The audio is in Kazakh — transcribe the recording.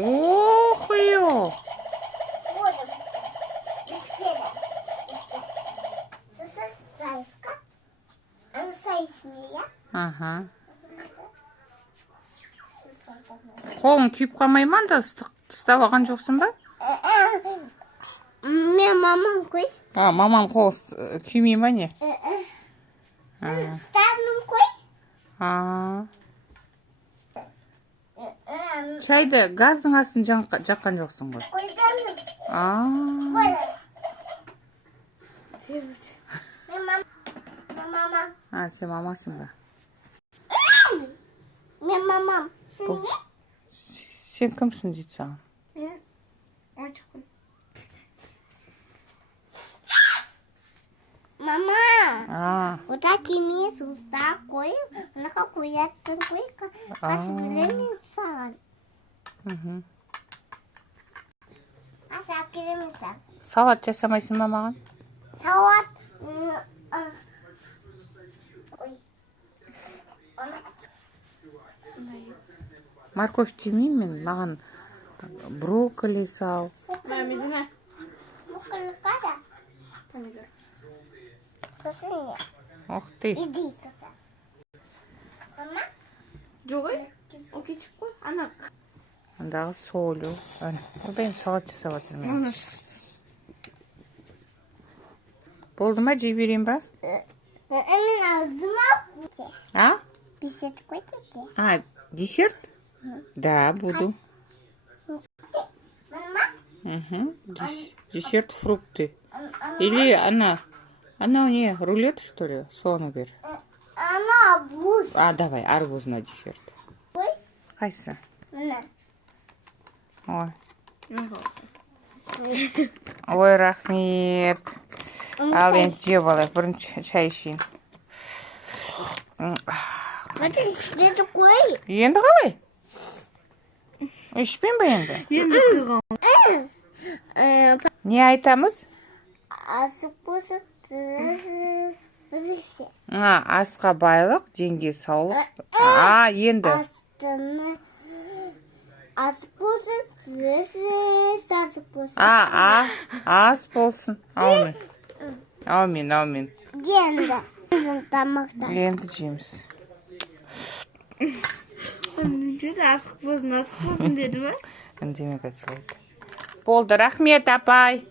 Ох, ё. Вот бисквита. Сосын сайысқа. Аны сайысын иә? Ага. Қолың күйіп қалмай ма, анда ұстап алған жоқсын ба? Мен мамам қой. Мамам қол күймей ма не? Ұстадым қой. Чайды газдың астын жаққан жоқсын ғой? Қойдым. Мен мамам. Сен мамасың ба? Мен мамам. Сен не? Сен кімсің дейді саған? Мен очықпын. Мама, ота кемес ұста қойып, мұнақа қояттың қой, қасы білемін саған. Асап керемесің. Салат жасамайсың ба маған? Салат. Морковь жемеймін мен, маған брокколи сал. Брокколи қада? Помидор. Сосын не? Ох ты. Иди сосын. Мама? Жоқ ой, ол кетіп қой, ана. Андағы солю. Ордайым салат жасап жатырмын. Болды ма, жей берейін ба? Мен алдыма қойды. Десерт қойды. Десерт? Да, буду. Мама? Десерт фрукты. Или она у нее рулет, что ли? Соны бер. Ана арбуз. Давай, арбуз на десерт. Ой? Қайсы? Мына. Ой. Ой, рахмет. Ал енді жеп алайық, бірінші шай ішейін. Ішпеді қой. Енді қалай? Ішпейін ба енді? Енді қойған. Не айтамыз? Асып болса, біріксе. Асқа байлық, денге саулық. Енді. Астыны асып болсын, сасып болсын. Ас болсын. Аумин. Енді. Тамақта. Енді жейміз. Жүр, асық болсын деді ма? Үндемек açılайды. Болды, рахмет, апай.